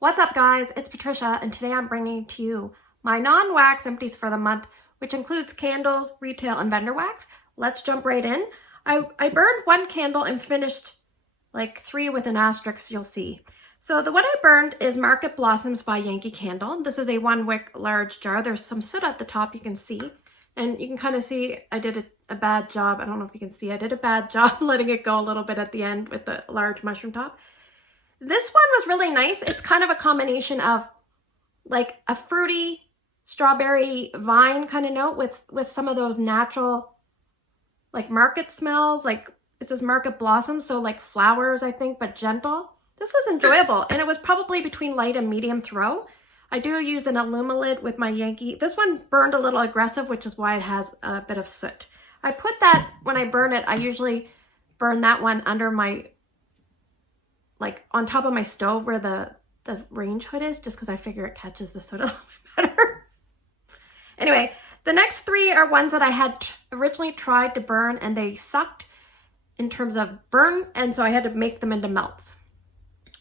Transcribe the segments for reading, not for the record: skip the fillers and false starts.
What's up guys, it's Patricia and today I'm bringing to you my non-wax empties for the month, which includes candles, retail, and vendor wax. Let's jump right in. I burned one candle and finished like 3 with an asterisk, you'll see. So the one I burned is Market Blossoms by Yankee Candle. This is a 1 wick large jar. There's some soot at the top you can see. And you can kind of see I did a bad job. I don't know if you can see. I did a bad job letting it go a little bit at the end with the large mushroom top. This one was really nice. It's kind of a combination of like a fruity strawberry vine kind of note with some of those natural like market smells. Like it says Market Blossoms, so like flowers I think, but gentle. This was enjoyable and it was probably between light and medium throw. I do use an Illumilid with my Yankee. This one burned a little aggressive, which is why it has a bit of soot. I put that, when I burn it, I usually burn that one under my, like on top of my stove where the range hood is, just because I figure it catches the soot a little bit better. Anyway, the next 3 are ones that I had originally tried to burn and they sucked in terms of burn, and so I had to make them into melts.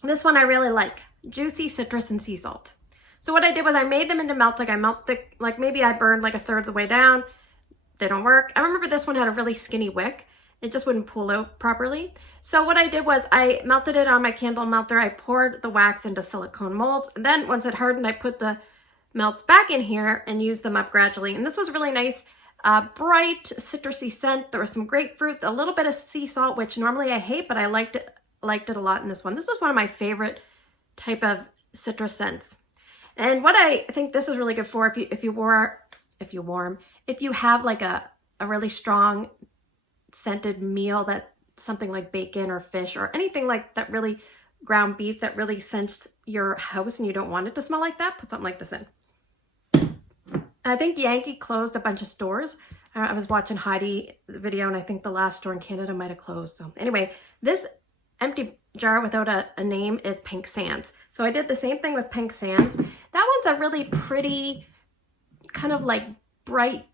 This one I really like, Juicy Citrus and Sea Salt. So what I did was I made them into melts, like maybe I burned like 1/3 of the way down. They don't work. I remember this one had a really skinny wick. It just wouldn't pull out properly. So what I did was I melted it on my candle melter. I poured the wax into silicone molds. And then once it hardened, I put the melts back in here and used them up gradually. And this was really nice, bright, citrusy scent. There was some grapefruit, a little bit of sea salt, which normally I hate, but I liked it a lot in this one. This is one of my favorite type of citrus scents. And what I think this is really good for if you have like a really strong scented meal, that something like bacon or fish or anything like that, really ground beef that really scents your house and you don't want it to smell like that, put something like this in. I think Yankee closed a bunch of stores. I was watching Heidi's video and I think the last store in Canada might have closed. So anyway, this empty jar without a name is Pink Sands. So I did the same thing with Pink Sands. That one's a really pretty, kind of like bright,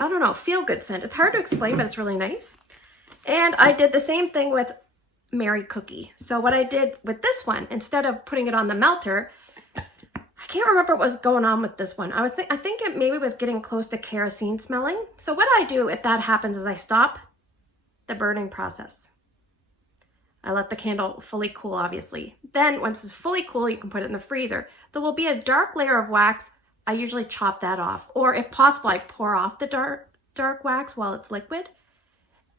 I don't know, feel good scent. It's hard to explain, but it's really nice. And I did the same thing with Mary Cookie. So what I did with this one, instead of putting it on the melter, I can't remember what was going on with this one. I think it maybe was getting close to kerosene smelling. So what I do if that happens is I stop the burning process. I let the candle fully cool, obviously. Then once it's fully cool, you can put it in the freezer. There will be a dark layer of wax. I usually chop that off. Or if possible, I pour off the dark wax while it's liquid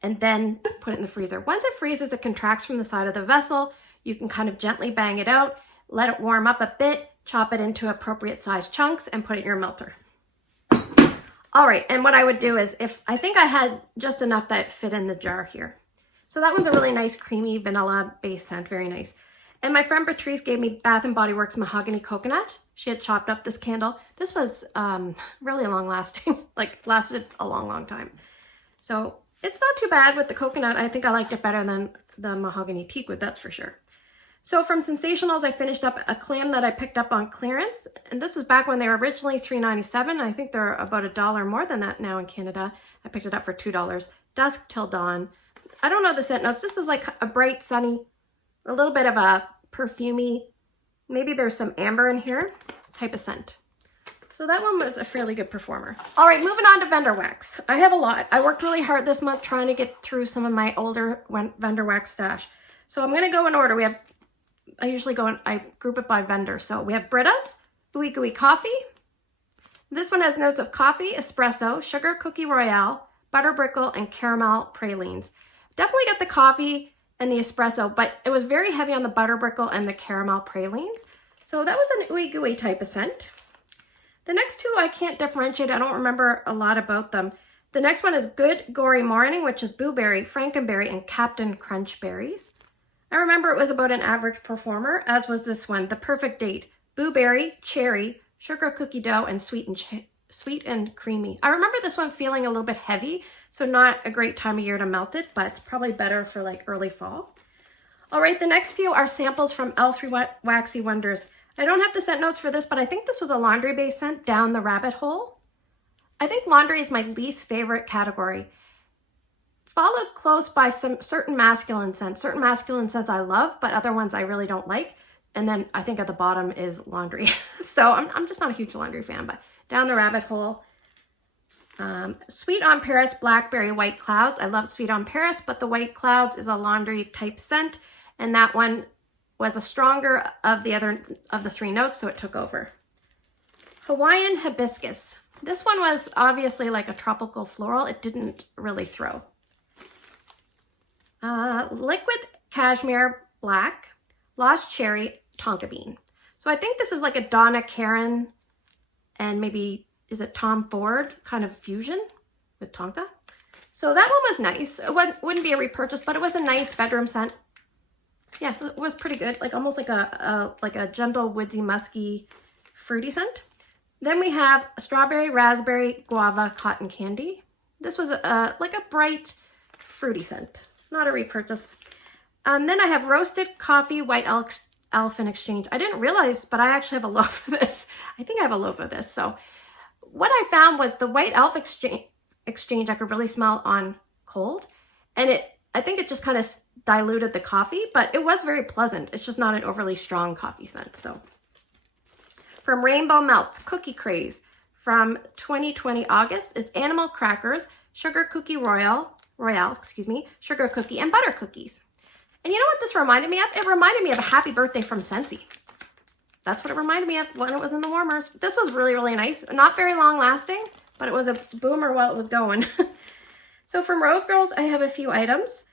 and then put it in the freezer. Once it freezes, it contracts from the side of the vessel. You can kind of gently bang it out, let it warm up a bit, chop it into appropriate size chunks and put it in your melter. All right, and what I would do is I think I had just enough that fit in the jar here. So that one's a really nice creamy vanilla based scent, very nice. And my friend Patrice gave me Bath & Body Works Mahogany Coconut. She had chopped up this candle. This was really long lasting, like lasted a long time. So it's not too bad with the coconut. I think I liked it better than the mahogany teakwood, that's for sure. So from Scentsactionals, I finished up a clam that I picked up on clearance. And this is back when they were originally $3.97. I think they're about $1 more than that now in Canada. I picked it up for $2. Dusk Till Dawn. I don't know the scent notes. This is like a bright, sunny, a little bit of a perfumey, maybe there's some amber in here type of scent. So that one was a fairly good performer. All right, moving on to vendor wax. I have a lot. I worked really hard this month trying to get through some of my older vendor wax stash. So I'm going to go in order. I group it by vendor. So we have Britta's Ooey Gooey Coffee. This one has notes of coffee, espresso, sugar cookie royale, butter brickle, and caramel pralines. Definitely get the coffee and the espresso, but it was very heavy on the butter brickle and the caramel pralines. So that was an ooey gooey type of scent. The next 2 I can't differentiate. I don't remember a lot about them. The next one is Good Gory Morning, which is Blueberry, Frankenberry, and Captain Crunch Berries. I remember it was about an average performer, as was this one, The Perfect Date, Blueberry, Cherry, Sugar Cookie Dough, and Sweet and Creamy. I remember this one feeling a little bit heavy, so not a great time of year to melt it, but probably better for like early fall. All right, the next few are samples from L3 Waxy Wonders. I don't have the scent notes for this, but I think this was a laundry-based scent, Down the Rabbit Hole. I think laundry is my least favorite category. Followed close by some certain masculine scents. Certain masculine scents I love, but other ones I really don't like. And then I think at the bottom is laundry. So I'm just not a huge laundry fan, but down the rabbit hole. Sweet on Paris Blackberry White Clouds. I love Sweet on Paris, but the White Clouds is a laundry type scent, and that one was a stronger of the three notes, so it took over. Hawaiian Hibiscus. This one was obviously like a tropical floral. It didn't really throw. Liquid Cashmere Black, Lost Cherry, Tonka Bean. So I think this is like a Donna Karan and maybe, is it Tom Ford kind of fusion with Tonka? So that one was nice. It wouldn't be a repurchase, but it was a nice bedroom scent. Yeah, it was pretty good. Like almost like a gentle, woodsy, musky, fruity scent. Then we have Strawberry, Raspberry, Guava, Cotton Candy. This was like a bright, fruity scent. Not a repurchase. And then I have Roasted Coffee, White Elephant Exchange. I didn't realize, but I actually have a loaf of this. I think I have a loaf of this. So what I found was the White Elephant Exchange I could really smell on cold. And I think it just kind of diluted the coffee, but it was very pleasant. It's just not an overly strong coffee scent. So from Rainbow Melt, Cookie Craze. From 2020 August, it's Animal Crackers, Sugar Cookie Royale, Sugar Cookie, and Butter Cookies. And you know what this reminded me of? It reminded me of a Happy Birthday from Scentsy. That's what it reminded me of when it was in the warmers. This was really, really nice. Not very long lasting, but it was a boomer while it was going. So from Rosegirls, I have a few items.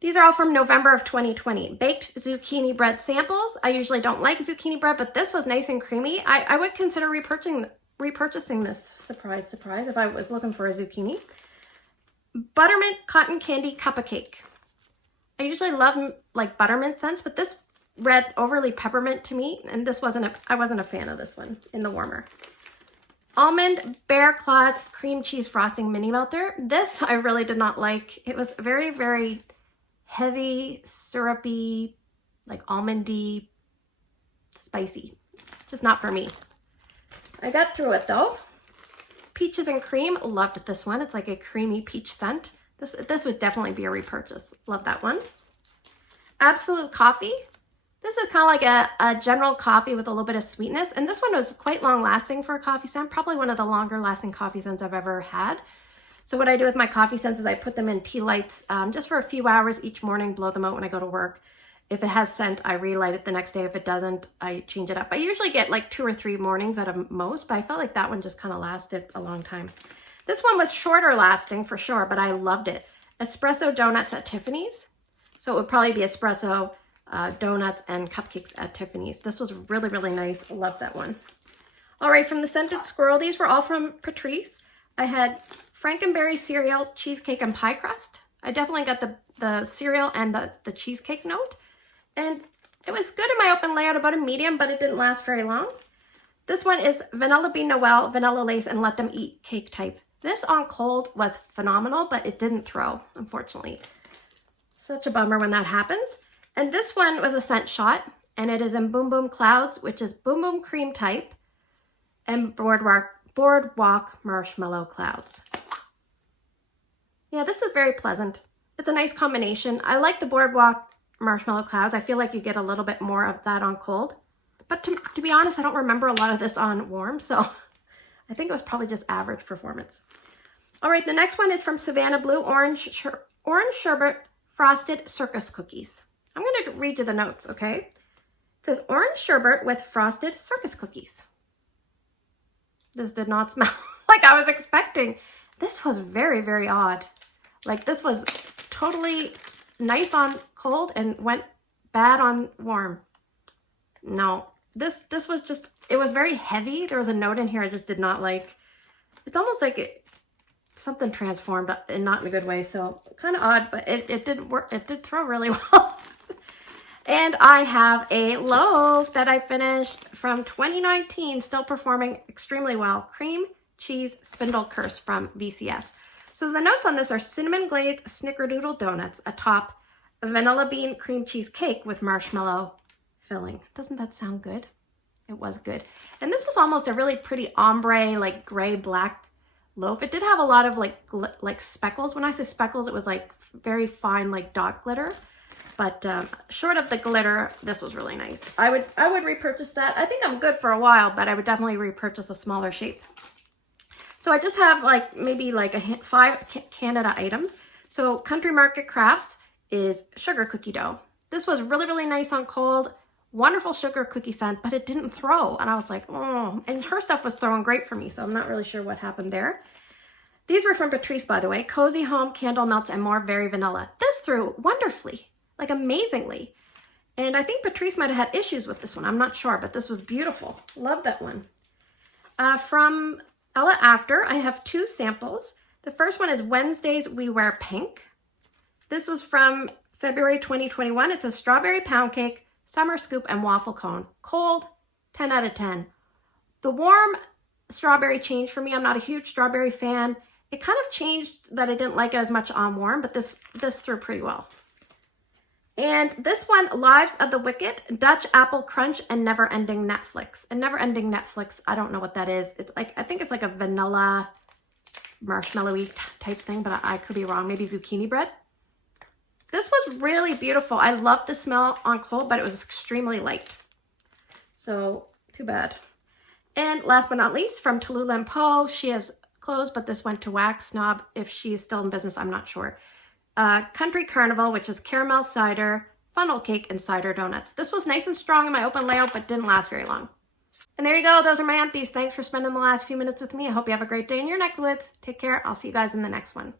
These are all from November of 2020. Baked zucchini bread samples. I usually don't like zucchini bread, but this was nice and creamy. I would consider repurchasing this, surprise, surprise, if I was looking for a zucchini. Buttermint Cotton Candy Cup of Cake. I usually love like buttermint scents, but this read overly peppermint to me, and I wasn't a fan of this one in the warmer. Almond Bear Claws Cream Cheese Frosting Mini Melter. This I really did not like. It was very, very heavy, syrupy, like almondy, spicy. Just not for me. I got through it though. Peaches and Cream, loved this one. It's like a creamy peach scent. This would definitely be a repurchase. Love that one. Absolute Coffee. This is kind of like a general coffee with a little bit of sweetness. And this one was quite long lasting for a coffee scent. Probably one of the longer lasting coffee scents I've ever had. So what I do with my coffee scents is I put them in tea lights just for a few hours each morning, blow them out when I go to work. If it has scent, I relight it the next day. If it doesn't, I change it up. I usually get like 2 or 3 mornings out of most, but I felt like that one just kind of lasted a long time. This one was shorter lasting for sure, but I loved it. Espresso Donuts at Tiffany's. So it would probably be espresso, donuts, and cupcakes at Tiffany's. This was really, really nice. Love that one. All right, from the Scented Squirrel, these were all from Patrice. I had Frankenberry cereal, cheesecake, and pie crust. I definitely got the cereal and the cheesecake note. And it was good in my open layout, about a medium, but it didn't last very long. This one is Vanilla Bean Noel, Vanilla Lace, and Let Them Eat cake type. This on cold was phenomenal, but it didn't throw, unfortunately. Such a bummer when that happens. And this one was a scent shot, and it is in Boom Boom Clouds, which is Boom Boom Cream type, and Boardwalk Marshmallow Clouds. Yeah, this is very pleasant. It's a nice combination. I like the Boardwalk Marshmallow Clouds. I feel like you get a little bit more of that on cold. But to be honest, I don't remember a lot of this on warm, so I think it was probably just average performance. All right, the next one is from Savannah Blue Orange Sherbet Frosted Circus Cookies. I'm going to read you the notes, okay? It says orange sherbet with frosted circus cookies. This did not smell like I was expecting. This was very, very odd. Like this was totally nice on cold and went bad on warm. No, this was just, it was very heavy. There was a note in here I just did not like. It's almost like something transformed and not in a good way. So kind of odd, but it did work. It did throw really well. And I have a loaf that I finished from 2019, still performing extremely well. Cream Cheese Spindle Curse from VCS. So the notes on this are cinnamon glazed snickerdoodle donuts atop a vanilla bean cream cheese cake with marshmallow filling. Doesn't that sound good? It was good. And this was almost a really pretty ombre, like gray black loaf. It did have a lot of like speckles. When I say speckles, it was like very fine, like dot glitter. But short of the glitter, this was really nice. I would repurchase that. I think I'm good for a while, but I would definitely repurchase a smaller shape. So I just have like maybe like 5 Canada items. So Country Market Crafts is sugar cookie dough. This was really, really nice on cold. Wonderful sugar cookie scent, but it didn't throw. And I was like, oh, and her stuff was throwing great for me. So I'm not really sure what happened there. These were from Patrice, by the way. Cozy Home Candle Melts and More Very Vanilla. This threw wonderfully, like amazingly. And I think Patrice might have had issues with this one. I'm not sure, but this was beautiful. Love that one. From Ella After, I have 2 samples. The first one is Wednesdays We Wear Pink. This was from February 2021. It's a strawberry pound cake, summer scoop, and waffle cone. Cold, 10 out of 10. The warm strawberry changed for me. I'm not a huge strawberry fan. It kind of changed that I didn't like it as much on warm, but this threw pretty well. And this one, Lives of the Wicked, Dutch Apple Crunch, and Never Ending Netflix. And Never Ending Netflix, I don't know what that is. It's like, I think it's like a vanilla marshmallowy type thing, but I could be wrong. Maybe zucchini bread. This was really beautiful. I loved the smell on cold, but it was extremely light. So, too bad. And last but not least, from Talulah and Poe, she has closed, but this went to Wax Snob. If she's still in business, I'm not sure. Country Carnival, which is caramel cider, funnel cake, and cider donuts. This was nice and strong in my open layout, but didn't last very long. And there you go. Those are my empties. Thanks for spending the last few minutes with me. I hope you have a great day in your neck of the woods. Take care. I'll see you guys in the next one.